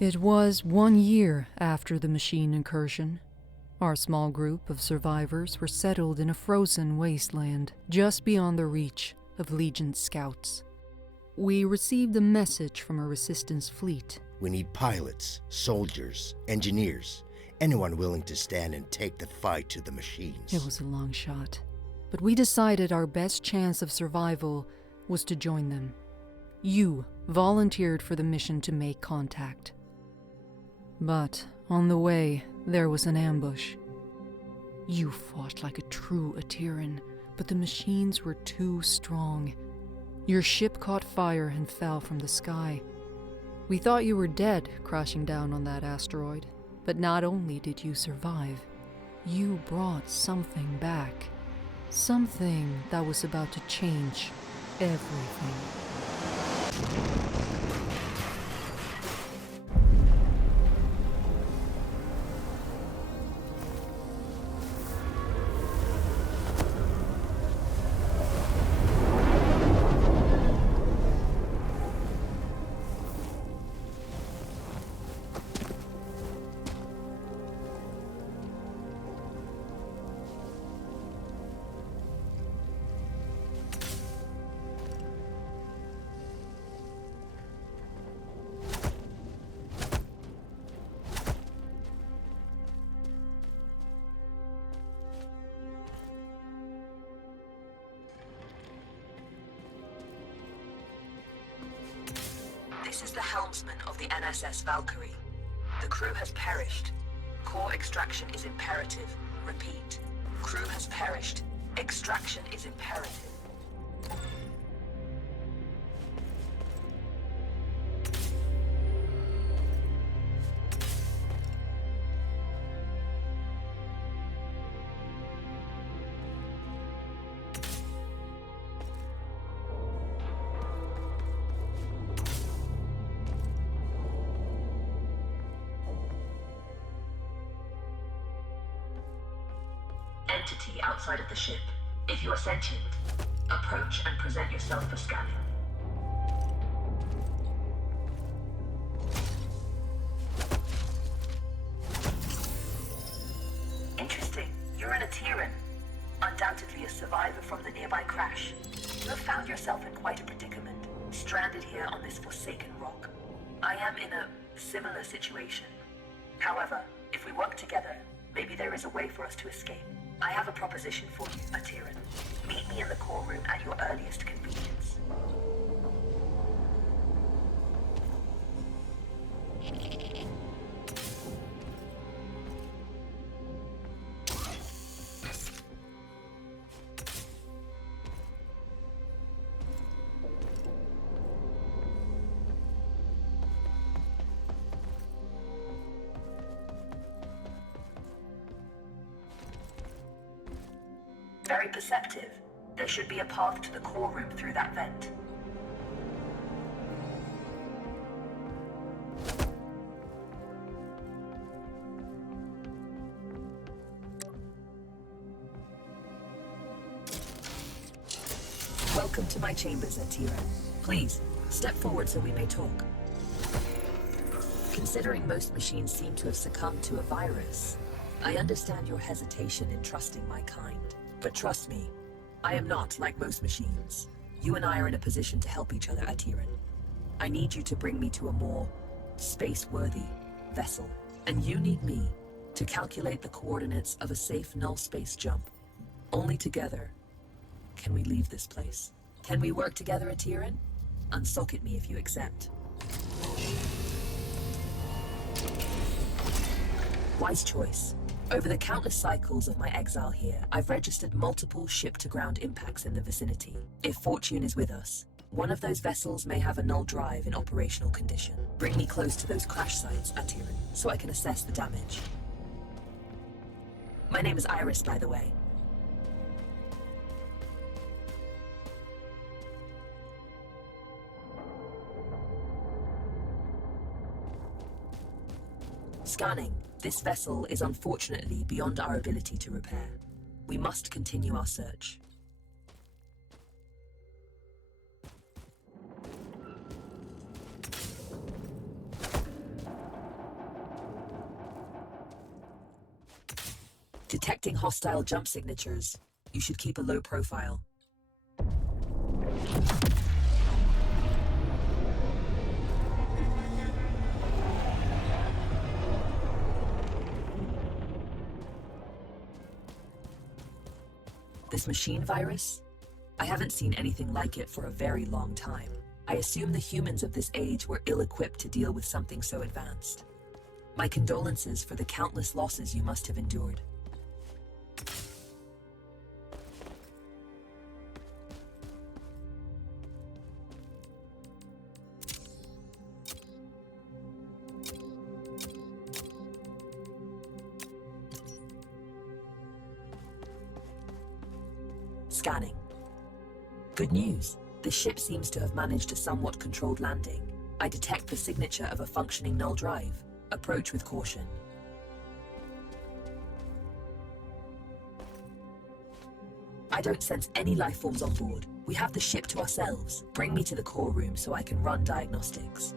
It was 1 year after the machine incursion. Our small group of survivors were settled in a frozen wasteland just beyond the reach of Legion scouts. We received a message from a resistance fleet. We need pilots, soldiers, engineers, anyone willing to stand and take the fight to the machines. It was a long shot, but we decided our best chance of survival was to join them. You volunteered for the mission to make contact. But on the way, there was an ambush. You fought like a true Atiran, but the machines were too strong. Your ship caught fire and fell from the sky. We thought you were dead crashing down on that asteroid, but not only did you survive, you brought something back. Something that was about to change everything. This is the helmsman of the NSS Valkyrie. The crew has perished. Core extraction is imperative. Repeat. Crew has perished. Extraction is imperative. Entity outside of the ship. If you are sentient, approach and present yourself for scanning. Interesting. You're an Atiran. Undoubtedly a survivor from the nearby crash. You have found yourself in quite a predicament, stranded here on this forsaken rock. I am in a similar situation. However, if we work together, maybe there is a way for us to escape. I have a proposition for you, Atiran. Meet me in the core room at your earliest convenience. Very perceptive. There should be a path to the core room through that vent. Welcome to my chambers, Atiran. Please, step forward so we may talk. Considering most machines seem to have succumbed to a virus, I understand your hesitation in trusting my kind. But trust me, I am not like most machines. You and I are in a position to help each other, Atiran. I need you to bring me to a more space-worthy vessel. And you need me to calculate the coordinates of a safe null space jump. Only together can we leave this place. Can we work together, Atiran? Unsocket me if you accept. Wise choice. Over the countless cycles of my exile here, I've registered multiple ship-to-ground impacts in the vicinity. If fortune is with us, one of those vessels may have a null drive in operational condition. Bring me close to those crash sites, Atiran, so I can assess the damage. My name is Iris, by the way. Scanning. This vessel is unfortunately beyond our ability to repair. We must continue our search. Detecting hostile jump signatures. You should keep a low profile. This machine virus? I haven't seen anything like it for a very long time. I assume the humans of this age were ill-equipped to deal with something so advanced. My condolences for the countless losses you must have endured. Scanning. Good news. The ship seems to have managed a somewhat controlled landing. I detect the signature of a functioning null drive. Approach with caution. I don't sense any life forms on board. We have the ship to ourselves. Bring me to the core room so I can run diagnostics.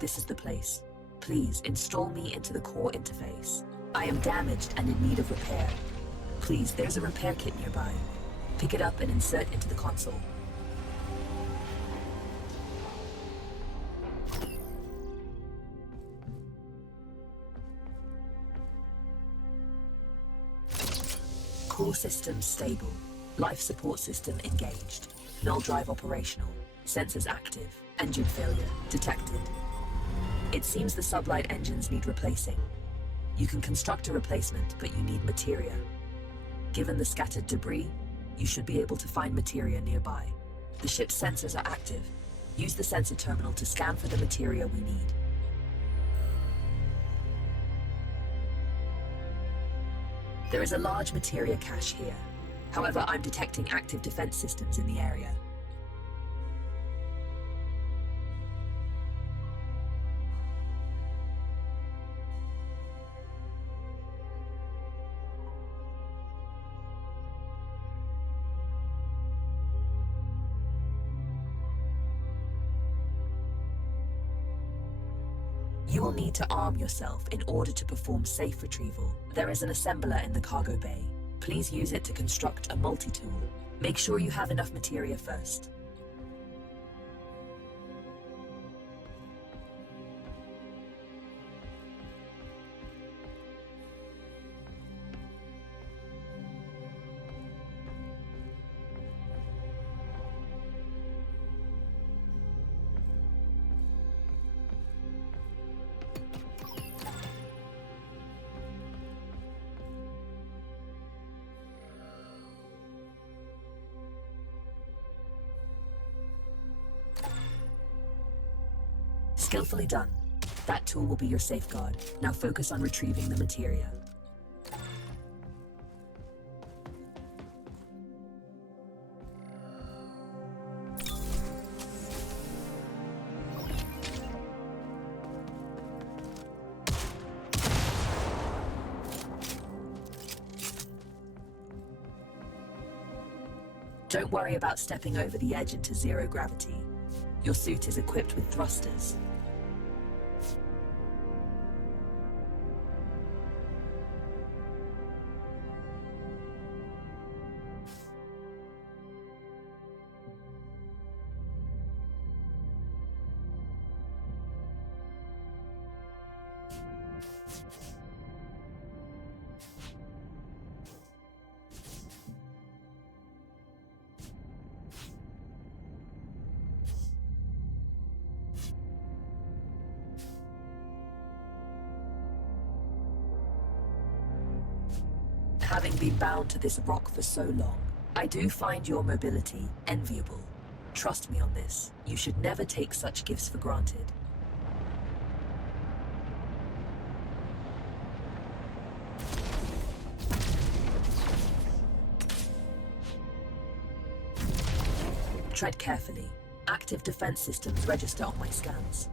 This is the place. Please install me into the core interface. I am damaged and in need of repair. Please, there's a repair kit nearby. Pick it up and insert into the console. Core system stable. Life support system engaged. Null drive operational. Sensors active. Engine failure detected. It seems the sublight engines need replacing. You can construct a replacement, but you need materia. Given the scattered debris, you should be able to find materia nearby. The ship's sensors are active. Use the sensor terminal to scan for the materia we need. There is a large materia cache here. However, I'm detecting active defense systems in the area. You will need to arm yourself in order to perform safe retrieval. There is an assembler in the cargo bay. Please use it to construct a multi-tool. Make sure you have enough materia first. Skillfully done. That tool will be your safeguard. Now focus on retrieving the materia. Don't worry about stepping over the edge into zero gravity. Your suit is equipped with thrusters. Having been bound to this rock for so long, I do find your mobility enviable. Trust me on this. You should never take such gifts for granted. Tread carefully. Active defense systems register on my scans.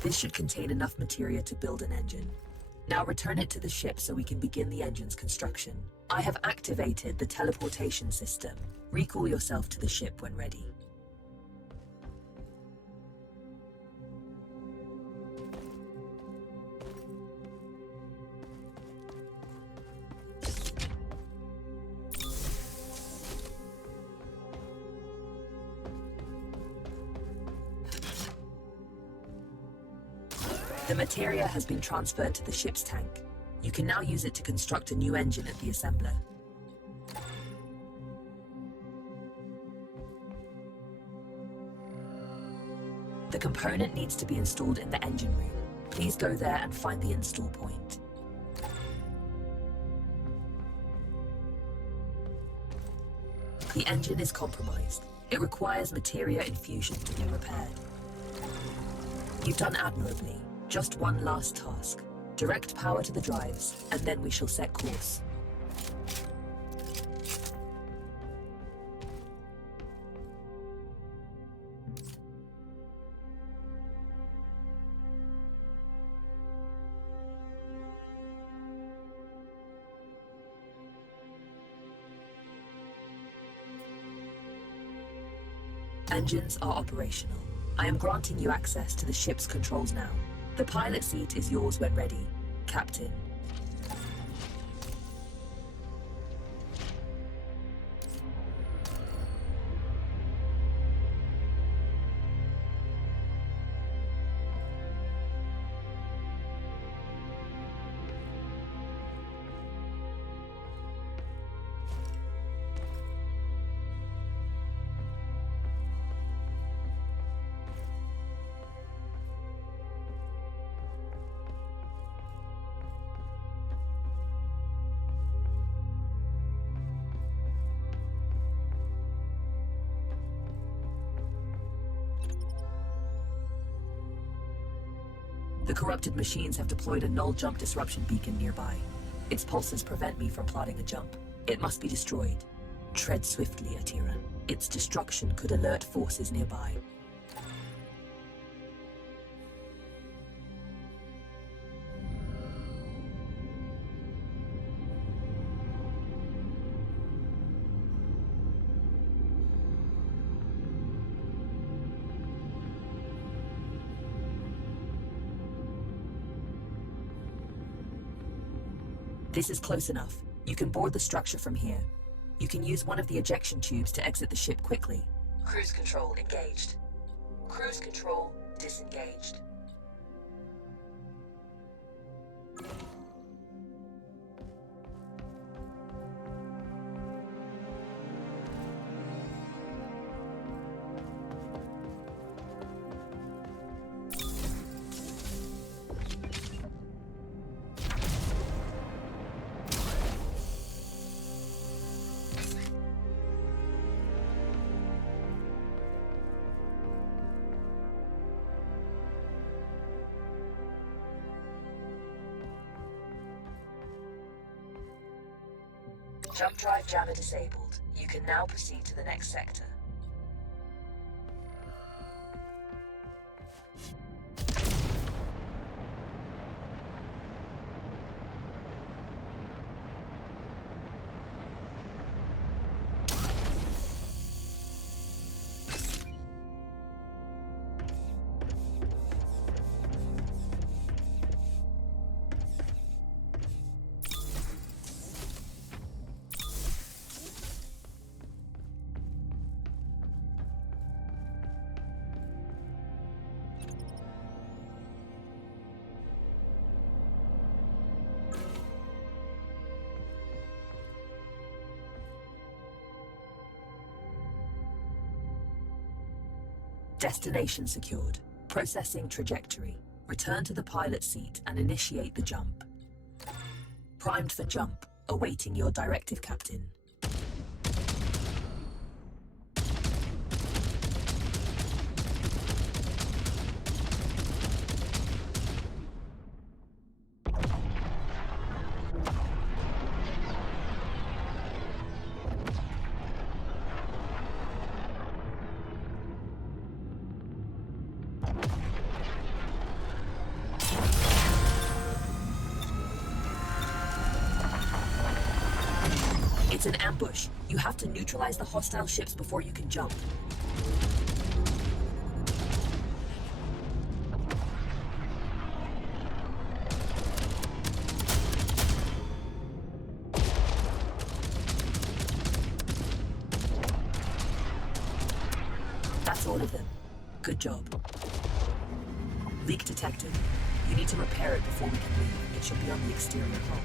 This should contain enough materia to build an engine. Now return it to the ship so we can begin the engine's construction. I have activated the teleportation system. Recall yourself to the ship when ready. The materia has been transferred to the ship's tank. You can now use it to construct a new engine at the assembler. The component needs to be installed in the engine room. Please go there and find the install point. The engine is compromised. It requires materia infusion to be repaired. You've done admirably. Just one last task. Direct power to the drives, and then we shall set course. Engines are operational. I am granting you access to the ship's controls now. The pilot seat is yours when ready, Captain. The corrupted machines have deployed a null jump disruption beacon nearby. Its pulses prevent me from plotting a jump. It must be destroyed. Tread swiftly, Atira. Its destruction could alert forces nearby. This is close enough. You can board the structure from here. You can use one of the ejection tubes to exit the ship quickly. Cruise control engaged. Cruise control disengaged. Jump drive jammer disabled. You can now proceed to the next sector. Destination secured. Processing trajectory. Return to the pilot seat and initiate the jump. Primed for jump. Awaiting your directive, Captain. It's an ambush. You have to neutralize the hostile ships before you can jump. That's all of them. Good job. Leak detected. You need to repair it before we can leave. It should be on the exterior hull.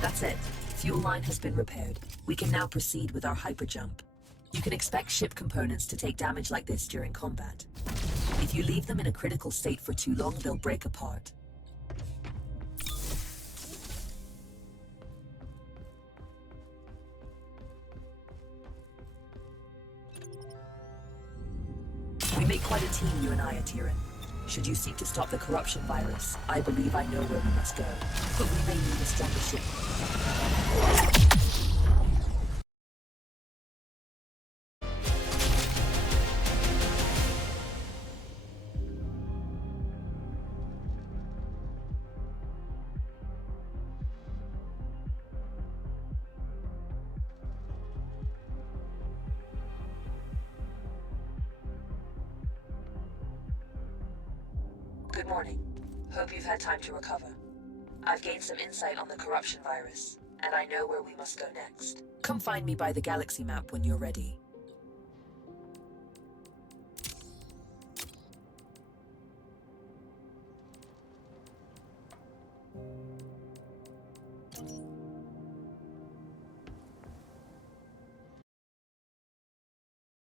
That's it. Fuel line has been repaired. We can now proceed with our hyperjump. You can expect ship components to take damage like this during combat. If you leave them in a critical state for too long, they'll break apart. We make quite a team, you and I, Atiran. Should you seek to stop the corruption virus, I believe I know where we must go. But we may need a stronger ship. Good morning. Hope you've had time to recover. I've gained some insight on the corruption virus, and I know where we must go next. Come find me by the galaxy map when you're ready.